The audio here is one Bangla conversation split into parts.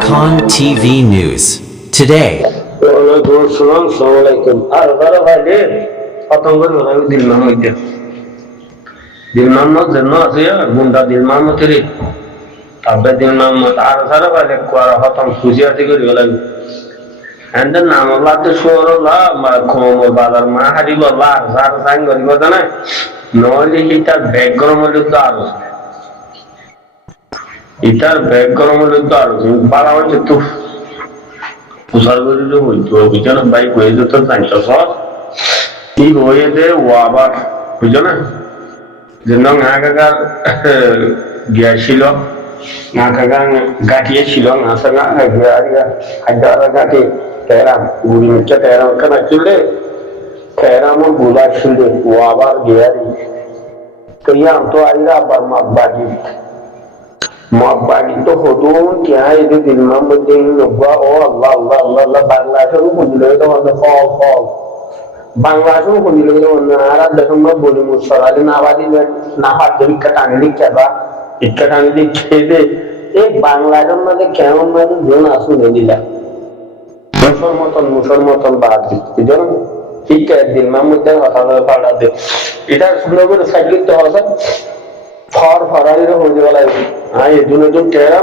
Arakan TV News. Today, Assalamualaikum. Arvara bhai patangor hola dil Muhammad de. Dil Muhammad janna ase ya gunda dil Muhammad tere. Abbe dil Muhammad arvara bhai kwara patam khushi ase kori hola. And then namalla te shoro la ma khomo badar ma hari balla zar sang kori kota na. Noli hita background mole daru. Itar background mole daru. Bala hoche tu. Pusargori lo hoito bijana bai koejo to tanto so I hoyede o abar bijana jenna ngagagar giashilo ngagagar gatiye shilo ngasaga giariga hadara gati teram guri mecca teram kana chule teram bula chule o abar giari kiyam to aira bar mabadi Mabadi to hodun kya ide dil Muhammad din logwa oh Allah Bangladesh ko dilo to on fall Bangladesh ko dilo to on ara dasma boli musarale na abadi na hat ikatani likaba ikatani likhede e Bangladesh mane keon mane jon asu nedila musulman baad ijon ঠিক দিল Muhammad din hata pala de এটা শুনে করে সাইকেল তো হসা ফর ফরাইরে হয়ে গেল আয় দুজন টেরা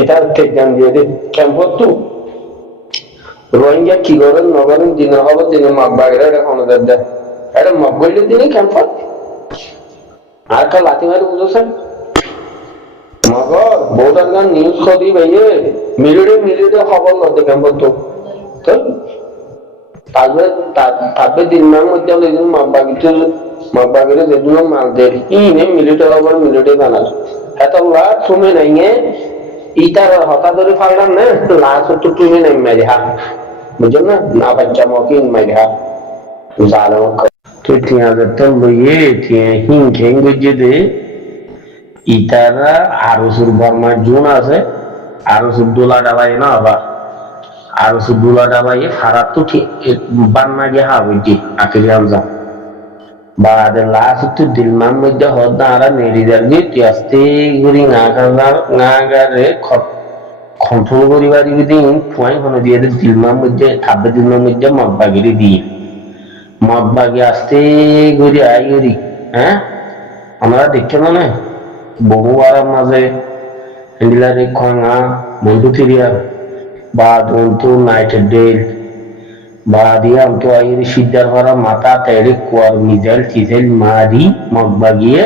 এটা ঠিক জান দিয়ে দে ক্যাম্প তো রোহিঙ্গা কি করেন নগরের দিন হবে দিনে মাগবাগরা এখন দে আরে মাগবইলে দিনে ক্যাম্প আর কাল লাতি মারি বুঝছেন মগর বহুত গান নিউজ করি ভাইয়ে মিলিটে খবর লতে ক্যাম্প তো তারপরে দিন মধ্যে লেজন মাগবাগরে যেগুলো মাল দেয় ইনে মিলিটে খবর মিলিটে জানার এত লাট তুমি নাই ইটার হতা ধরে ফাললাম না লাশ তো তুমি নাই মেরে হা বুঝলেন না বাচ্চা মকিন মেরে হা জানো তুই টিয়া তো লইয়ে টিয়া হিং খেং গজে দে ইটারা আরো সুর বর্মা জুন আছে আরো সুর দোলা ডাবাই না আবার আরো সুর দোলা ডাবাই ফারাত তো ঠিক বান্না গিয়ে হাবি আখির আমজা Baada lasu tu dilmam mujhe hoda ara neri darge tiaste guri ngagare control guri bari bidin point hono diye dilmam mujhe abbe dilmam mujhe mabbagiri diye mabbagi aste guri ai guri amara dekhche na bohu ara maje indilare khanga bondu thiria baad onto night day Badia untuk air sidar para mata terik kuar midal tisel mari magbagie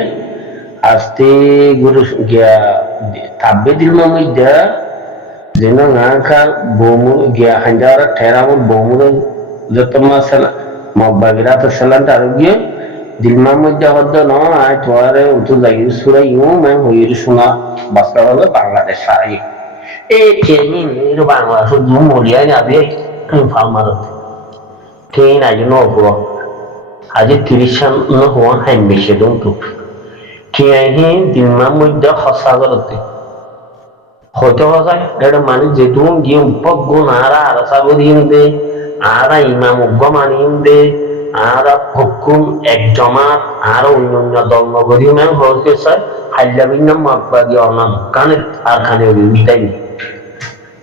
aste guru gya tabbe dilma mujda jena ngakar bomu gya hanjara theramu bomu jotma sala magbagira to salan tarugie dilma mujda hodda no ai toare untu lagi sura yu men hoyir suna basra hobe Bangladesh sarai e kenin ru Bangladesh du molia nya be farmer Kain aja no bro, aja tirisan no huang hai meshe dong tu. Kaya ini dilma mujda khasa garute. Hote khasa, ada mani jedung dia umpak gun ara sabudi inde, ara imam ugga mani inde, ara hukum ek jamat, ara unyunya dol nogori men hote sar, halabinna mabagi ornam kanet arkane ulitai.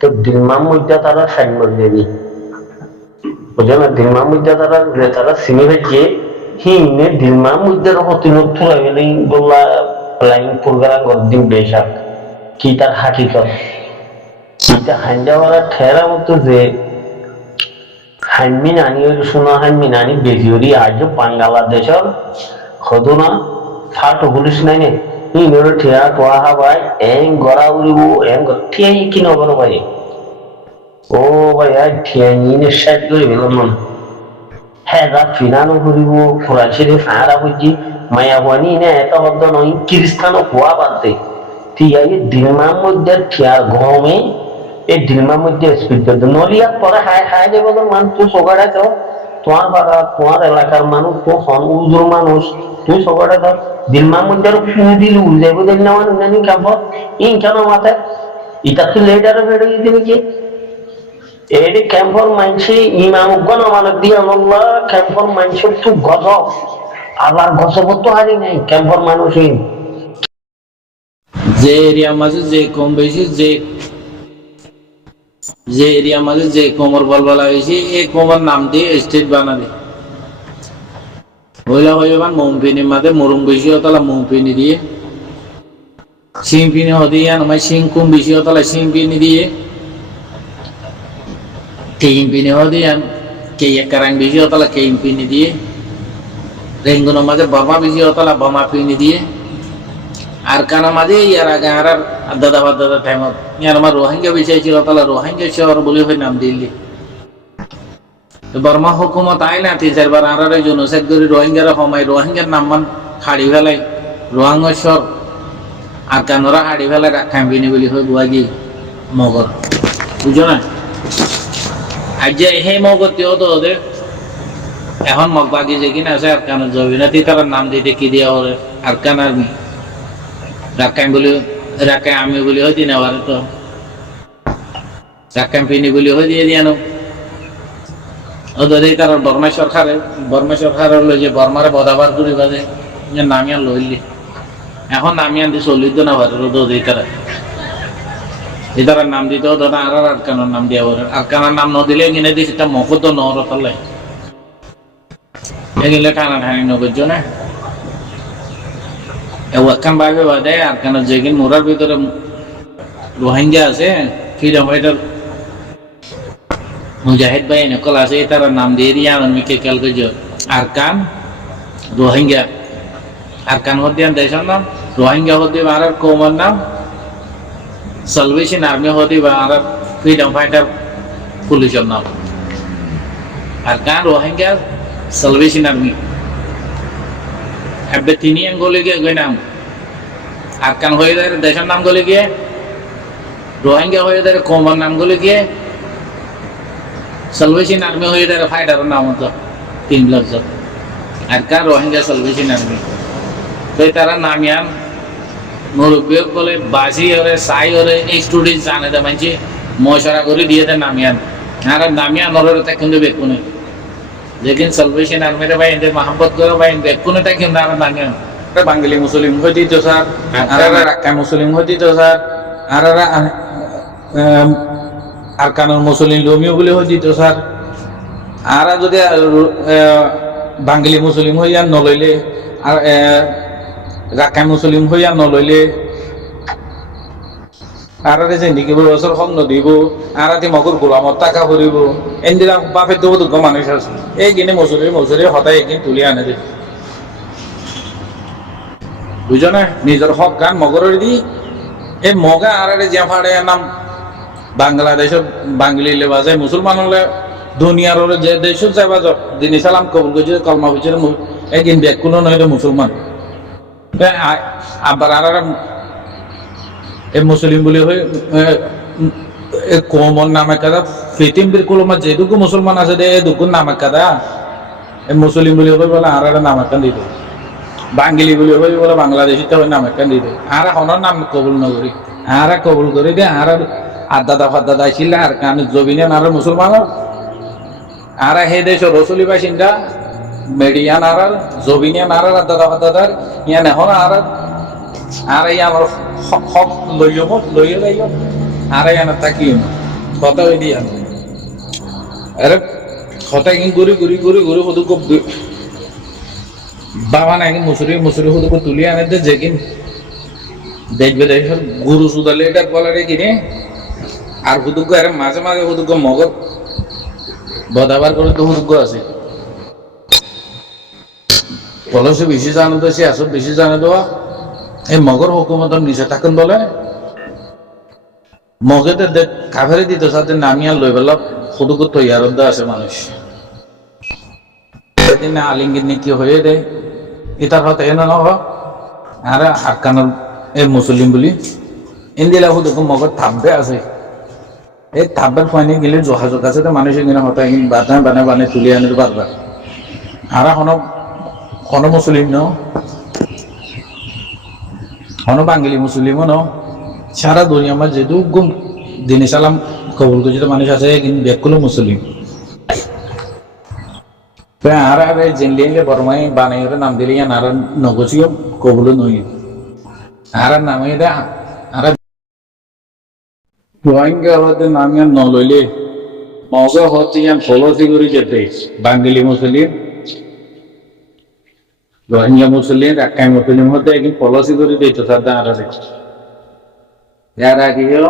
तो dilma mujda tara sanmur dedi. Bukan dilma mujda tara sini aja, ini dilma mujda rohati nutur ini bola flying program gordim besak, kita hakikat, kita hanya orang thera itu je, hamil ani itu suna hamil ani beziori aja Bangladesh, khodona, satu polis nanya, ini orang thera tua habai, gora uribu, tiada ikin orang bayi. Oh bhaiya thiani shat kori belon heda finano koribo khurashire fara hoji mayawani ne eta hoddo noi kristano hua bante tiya ye dilma modde thiar gome e dilma modde speed de noliya pore hai de bodor man tu sogada to তোমার বাবা তোমার এলাকার মানুষ তো হন উজুর মানুষ তুই সগড়া ধর dilma modde ফুদিল উজেবো দেন না মানে কাম ইন কেন মাথা এটা তো লেডার বেড়ে দিবে কি Edi campur manci imam gono manak dia Allah campur manci tu gozo, abar gozo betul hari ni campur manusia. যে এরিয়া মাঝে যে কম বেশি যে যে এরিয়া মাঝে যে কোমর বলবলা হয়েছে এই কোমর নাম দিয়ে স্টেট বানালে হইলা হয়ে মোমপিনি মাঝে মরুম বেশি হতলা মোমপিনি দিয়ে সিংপিনি হদিয়া নমাই সিং কুম বেশি হতলা সিংপিনি দিয়ে কেইমপিনি হদিয়ান কেয়া কারাং বেশি হতলা কেইমপিনি দিয়ে রেঙ্গুনো মাঝে বাবা বেশি হতলা বামা পিনি দিয়ে আর কানা মাঝে ইয়ার আগে আর দাদা দাদা টাইমত ইয়ার আমার রোহিঙ্গা বেশি হতলা রোহিঙ্গা শহর বলে হয় নাম দিল্লি বর্মা হুকুমত আইলা 3-4 বার আর জনসেট করে রোহিঙ্গার সময় রোহিঙ্গার নামমান হাড়ি ফেলাই রোহাঙ্গেশ্বর আর কানরা হাড়ি ফেলাই রাখাম্বিনি বলি হয় গুয়াগি মগর বুঝো না আজ যে সেই মগরটিও তো ওদের এখন মগবাগি যে কিনা আছে আর কানের জবিনাতি তার নাম দিয়ে কি দেওয়া হলে আর কান আর্মি রাখাম বলি রাখাম আমি বলি হয় দিন আবার তো রাখাম পিনি বলি হয় দিয়ে দিয়ানো ওদের তার বর্মা সরকারের হলো যে বর্মারে বদাবার করি বাজে নামিয়ান লইলি এখন নামিয়ান দিয়ে চল্লিশ না ভারে ওদের তারা নাম দিতে ধরা আর আরকানোর নাম দেওয়া বলে আরকানোর নাম ন দিলে কিনে দিস এটা মফত নহরতালে এগুলো টানাটানি নগর্য না ওখান বাইবে বাদে আরকানোর যেদিন মোড়ার ভিতরে রোহিঙ্গা আছে ফ্রিডম ফাইটার মুজাহিদ ভাই নকল আছে তারা নাম দিয়ে দিয়ে আনমিকে খেয়াল করছো আরকান রোহিঙ্গা আরকান হদিয়ান দেশের নাম রোহিঙ্গা হদি আর কৌমার নাম সালভেশন আর্মি হদি আর ফ্রিডম ফাইটার পুলিশের নাম আরকান রোহিঙ্গা সালভেশন আর্মি এবার তিনি গলে গিয়ে গই নাম আরকান হয়ে যায় দেশের নাম গলে গিয়ে রোহিঙ্গা হয়ে যায় কৌমার নাম গলে গিয়ে সালভেশন আর্মি হয়ে যায় ফাইটারের নাম হতো 3 লক্ষ আর কার রোহিঙ্গা সালভেশন আর্মি তো তারা নামিয়ান মুরব্বী বলে বাসি ওরে সাই ওরে এই স্টুডেন্ট জানে দে মানছি মশারা করে দিয়ে দেয় নামিয়ান আর নামিয়ান ওরে তা কিন্তু বেকুনে যেদিন সালভেশন আর্মিরে ভাই এদের মহাব্বত করে ভাই বেকুনে তা কিন্তু আর নামিয়ান বাঙালি মুসলিম হয়ে দিত স্যার আর রাক্কা মুসলিম হয়ে দিত স্যার আর আর কানুন মুসলিম লোমিও বলে হয়ে দিত স্যার আর যদি বাঙালি মুসলিম হইয়া নলইলে আর রাখাই মুসলিম হইয়া নলইলে আর যে নিকিব বছর হক নদীব আর মগর গোলামত টাকা ভরিব এনদিরা বাপের দেবো দুঃখ মানুষ আছে এই কিনে মসুরি হতাই একদিন তুলি আনে দে বুঝো না নিজের হক গান মগরের দি এই মগা আর যে ফাড়ে নাম বাংলাদেশের বাঙালি বাজে মুসলমান হলে দুনিয়ার যে দেশ যাবা দিন সালাম কবুল করছে কলমা হচ্ছে একদিন ব্যাকুল নয় মুসলমান আবার আর মুসলিম বলি হয়ে কমন নামে কাদা পৃথিবীর কুলমা যেটুকু মুসলমান আছে দে এটুকু নামে কাদা মুসলিম বলি হয়ে বলে আর নাম একটা দিত বাঙালি বলি হয়ে বলে বাংলাদেশি তো নাম একটা দিত আর হনার নাম কবুল নগরী আর কবুল করি দে আর দাদা ফাদাদা ছিল আর কান জবিনে আর মুসলমান আর হে দেশ রসুলি বাসিন্দা মেডিয়ান আর জবিনিয়ান আর দাদা ফাদাদার ইয়ান এখন আর ইয়ান হক লইব লইয়ে লাইব আর ইয়ান তাকিম কথা হই দিয়া আরে কথা কি গুরি গুরি গুরি গুরি হদু কব বাবা নাকি মুসুরি হদু কো তুলি আনে দে যেকিন দেখবে দেশ গুরু সুদালে এটা বলারে কিনে আর হুদুক আর মাঝে মাঝে হুদুক মগজ বদাবার করে তো হুদুক আছে পলসে বেশি জানো তো সে আসল বেশি জানে দেওয়া এই মগর হুকুমত নিচে থাকেন বলে মগেতে দেখ কাভারে দিত সাথে নামিয়া লই বেলা হুদুক তৈয়ার আছে মানুষ সেদিন আলিঙ্গির কি হয়ে দেয় এটার হতে এনে ন আর আটকানোর এই মুসলিম বলি ইন্দিলা হুদুক মগর থাকবে আছে এই থাব্বার ফাইনে গেলে যোগাযোগ আছে তো মানুষের কিনা হঠাৎ বানায় তুলে আনিতে পারবা আর কোনো মুসলিম ন কোনো বাঙালি মুসলিমও ন সারা দুনিয়া আমার যেহেতু দিনে সালাম কবুল করছে মানুষ আছে কিন্তু ব্যাকুল মুসলিম আর জেনলিয়ে বর্মাই বানাই নাম দিলে আর নগচিও কবুল নই আর নামে আর রোহিঙ্গা হতে নাম ইয়ান নলইলে মগা হতে ইয়ান পলিসি করে যেতে বাঙালি মুসলিম রোহিঙ্গা মুসলিম রাখাই মুসলিম হতে একদিন পলিসি করে দিত সাদা আরারে ইয়ার আগেও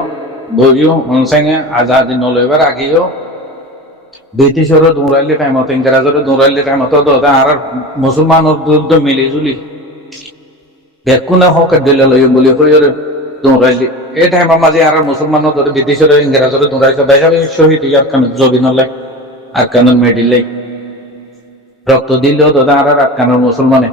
বইও অনসাঙ্গে আজাদি নলইবার আগেও ব্রিটিশরও দৌড়াইলে টাইমত ইংরেজরও দৌড়াইলে টাইমত আর মুসলমানের দুধ মিলি জুলি বেকুনা হক দিলে লই বলি হইরে দৌড়াইলে এই টাইমের মাঝে আর মুসলমানও ধরে ব্রিটিশরও ইংরেজরও দৌড়াইছে বেশাবে শহীদ ইয়ার কান জবিনলে আর কান মেডিলে রক্ত দিলেও দাদা আর কানের মুসলমানে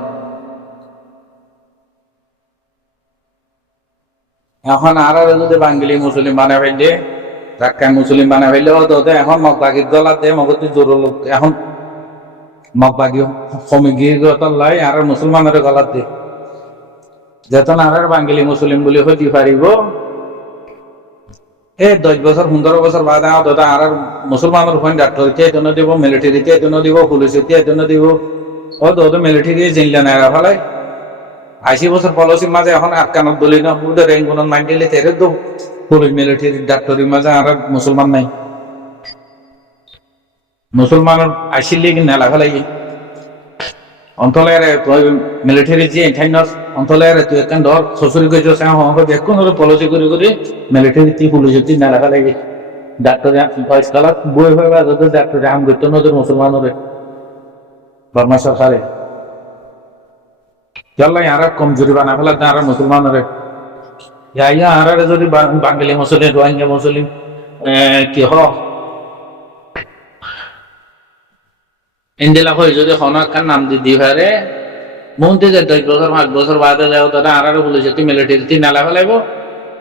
এখন আর যদি বাঙালি মুসলিম বানা ফেললে রাক্কান মুসলিম বানা ফেললে ও দাদা এখন মগবাগির গলা দে মগতি জোর লোক এখন মগবাগি কমে গিয়ে লাই আর মুসলমানের গলা দে যেতন আর বাঙালি মুসলিম বলে হইতে পারিব এই 10 বছর 15 বছর বাদে দাদা আর মুসলমানের হইন ডাক্তারিতে এজন্য দিব মিলিটারিতে এজন্য দিব পুলিশিতে এজন্য দিব ও দাদা মিলিটারি জিনলে না ফেলায় 80 বছর পলিসির মাঝে এখন আটকানোর দলি না ওদের রেঙ্গুন মাইন্ডিলে তেরে তো পুলিশ মিলিটারি ডাক্তারির মাঝে আর মুসলমান নাই মুসলমান আসিলে কি নেলা ফেলাই অন্তলের মিলিটারি যে এঠাইনস অন্তলের তুই একখান ধর শ্বশুরি গেছো সে দেখুন পলিসি করে করে মিলিটারি পুলিশ নেলা ফেলাই ডাক্তার ভয়েস কালার বই হয়ে যদি ডাক্তার আম করতো নজর মুসলমানের বর্মা সরকারে চল্লাই আর কমজোরি বানা ফেলা আর মুসলমানের ইয়া আর যদি বাঙালি মুসলিম রোহিঙ্গা মুসলিম কি হ ইন্দিলা হয়ে যদি হনাকার নাম দি পারে মন্ত্রী যে 10 বছর 5 বছর বাদে যাও তারা আর পুলিশ মিলিটারিতে নেলা ফেলাইব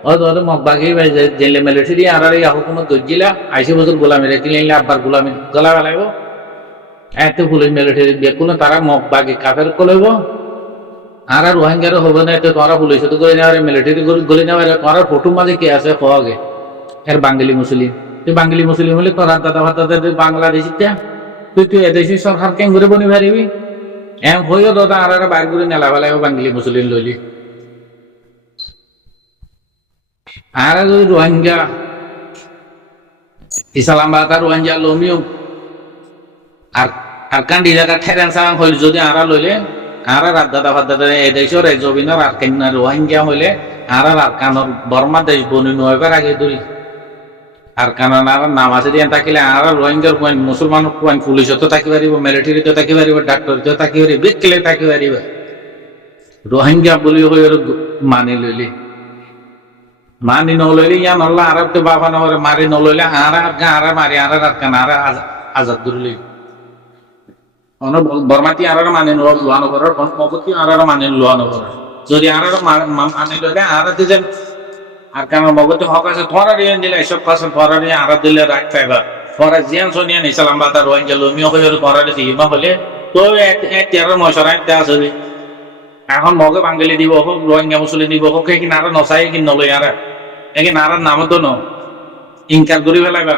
ও তো মগবাগি জেলে মিলিটারি আর ইয়া হুকুমত দজিলা 80 বছর গোলামি রেখে নিলে আব্বার গোলামি গলা ফেলাইব এত পুলিশ মিলিটারি দেখুন তারা মগবাগি কাফের কলাইব আর রোহিঙ্গার হবে না তো তোরা পুলিশ তো করে নেওয়ার মিলিটারি গলে নেওয়ার তোরা ফটো মাঝে কে আছে খোয়াগে এর বাঙালি মুসলিম তুই বাঙালি মুসলিম হলে তোরা দাদা ভাতা বাংলাদেশিতে তুই এদেশি সরকার কেন করে বনি পারিবি এম হইও দাদা আর বাইর করে নেলা ফেলাইব বাঙালি মুসলিম লইলি আর যদি রোহিঙ্গা ইসলামাবাদ আর রোহিঙ্গা লমিও আর কান্ডি জায়গা ঠেরান সাং হইল যদি আরা লইলে আর দাদা ভাতা এদেশের জবিনার আর কেন রোহিঙ্গা হইলে আর কানর বর্মা দেশ বনি নয়বার আগে ধরি আর কারণ আর নাম আছে দিয়ে থাকিলে আর রোহিঙ্গার কোন মুসলমান কোন পুলিশও থাকি পারিব মিলিটারিতেও থাকি পারিব ডাক্তারিতেও থাকি পারিব বিকলে থাকি পারিব রোহিঙ্গা বলি হয়ে মানি লইলি মানি নলইলে ইয়া নল্লা আর তো বাবা নহরে মারি নলইলে আর মারি আর কান আর আজাদ ধরলি অন বর্মাতি আর মানি লোয়ানো করার মগতি আর মানি লোয়ানো করার যদি আর মানি লইলে আর যেন আর কেন মগতে হক আছে থরা দিয়ে দিলে এসব কাছে থরা দিয়ে আর দিলে রাখ পাইবা থরা জিয়ান সোনিয়া ইসলামাবাদ আর রোহিঙ্গা লমিও হয়ে থরা দিয়ে ইমা হলে তো এক তেরো মশরা একটা আছে এখন মগে বাঙালি দিব হোক রোহিঙ্গা মুসলিম দিব হোক কি নারা নসাই কি নলই আর একে নারার নামও তো ন ইনকার করি ফেলাইবা